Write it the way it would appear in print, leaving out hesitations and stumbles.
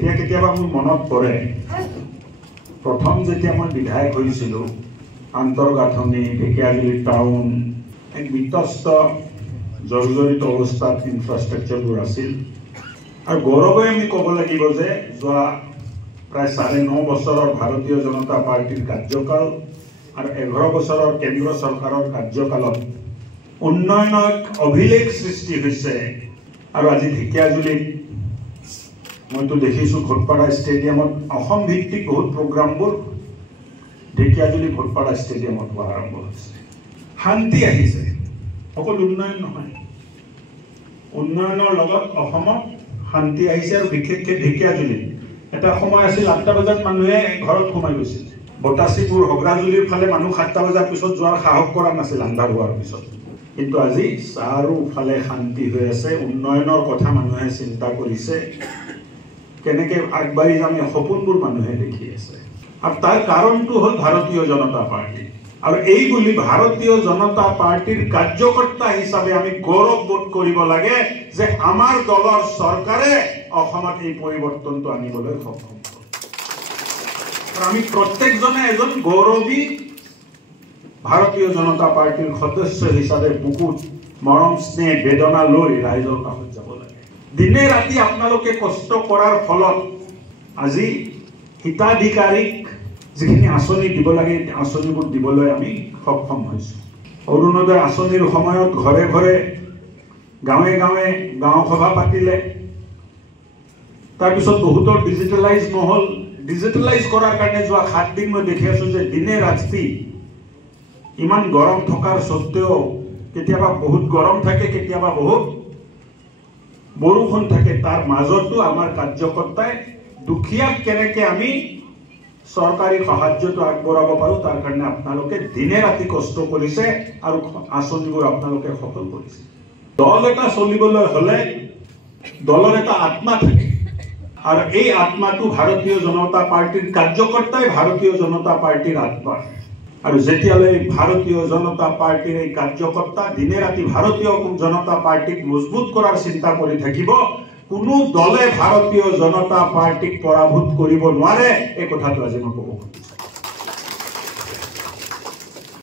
কেতিয়াবা মোৰ মনত পৰে প্ৰথম যেতিয়া মই বিধায়ক হৈছিলোঁ আন্তঃগাঁথনি ঢেকিয়াজুলি টাউন এক বিতস্ত জৰ্জৰিত অৱস্থাত ইনফ্ৰাষ্ট্ৰাকচাৰবোৰ আছিল আৰু গৌৰৱে আমি ক'ব লাগিব যে যোৱা প্ৰায় 9.5 বছৰৰ ভাৰতীয় জনতা পাৰ্টিৰ কাৰ্যকাল আৰু 11 বছৰৰ কেন্দ্ৰ চৰকাৰৰ কাৰ্যকালত উন্নয়নৰ অভিলেখ সৃষ্টি হৈছে আৰু আজি ঢেকিয়াজুলিত মইতো দেখিছোঁ ভোটপাৰা ষ্টেডিয়ামত অসম ভিত্তিক বহুত প্ৰগ্ৰামবোৰ ঢেকিয়াজুলি ভোটপাৰা ষ্টেডিয়ামত হোৱা আৰম্ভ হৈছে শান্তি আহিছে অকল উন্নয়ন নহয় উন্নয়নৰ লগত অসমত শান্তি আহিছে আৰু বিশেষকৈ ঢেকিয়াজুলিত এটা সময় আছিল 8টা বজাত মানুহে ঘৰত সোমাই গৈছিল বটাচীপুৰ হগৰাজুলিৰ ফালে মানুহ 7টা বজাৰ পিছত যোৱাৰ সাহস কৰা নাছিল আন্ধাৰ হোৱাৰ পিছত কিন্তু আজি চাৰিওফালে শান্তি হৈ আছে উন্নয়নৰ কথা মানুহে চিন্তা কৰিছে কেনেকৈ আগবাঢ়ি যাম এই সপোনবোৰ মানুহে দেখি আছে আৰু তাৰ কাৰণটো হ'ল ভাৰতীয় জনতা পাৰ্টি আৰু এই বুলি ভাৰতীয় জনতা পাৰ্টিৰ কাৰ্যকৰ্তা হিচাপে আমি গৌৰৱ বোধ কৰিব লাগে যে আমাৰ দলৰ চৰকাৰে অসমত এই পৰিৱৰ্তনটো আনিবলৈ সক্ষম আৰু আমি প্ৰত্যেকজনে এজন গৌৰৱী ভাৰতীয় জনতা পাৰ্টিৰ সদস্য হিচাপে বুকুত মৰম স্নেহ বেদনা লৈ ৰাইজৰ কাষত যাব লাগে দিনে ৰাতি আপোনালোকে কষ্ট কৰাৰ ফলত আজি হিতাধিকাৰীক যিখিনি আঁচনি দিব লাগে আঁচনিবোৰ দিবলৈ আমি সক্ষম হৈছোঁ অৰুণোদয় আঁচনিৰ সময়ত ঘৰে ঘৰে গাঁৱে গাঁৱে গাঁও সভা পাতিলে তাৰপিছত বহুতৰ ডিজিটেলাইজ নহ'ল ডিজিটেলাইজ কৰাৰ কাৰণে যোৱা 7 দিন মই দেখি আছোঁ যে দিনে ৰাতি ইমান গৰম থকাৰ সত্ত্বেও কেতিয়াবা বহুত গৰম থাকে কেতিয়াবা বহুত বৰষুণ থাকে তাৰ মাজতো আমাৰ কাৰ্যকৰ্তাই দুখীয়াক কেনেকৈ আমি চৰকাৰী সাহায্যটো আগবঢ়াব পাৰোঁ তাৰ কাৰণে আপোনালোকে দিনে ৰাতি কষ্ট কৰিছে আৰু আঁচনিবোৰ আপোনালোকে সফল কৰিছে দল এটা চলিবলৈ হ'লে দলৰ এটা আত্মা থাকে আৰু এই আত্মাটো ভাৰতীয় জনতা পাৰ্টিৰ কাৰ্যকৰ্তাই ভাৰতীয় জনতা পাৰ্টিৰ আত্মা আৰু যেতিয়ালৈ ভাৰতীয় জনতা পাৰ্টিৰ এই কাৰ্যকৰ্তা দিনে ৰাতি ভাৰতীয় জনতা পাৰ্টিক মজবুত কৰাৰ চিন্তা কৰি থাকিব কোনো দলে ভাৰতীয় জনতা পাৰ্টিক পৰাভূত কৰিব নোৱাৰে এই কথাটো আজি মই ক'ব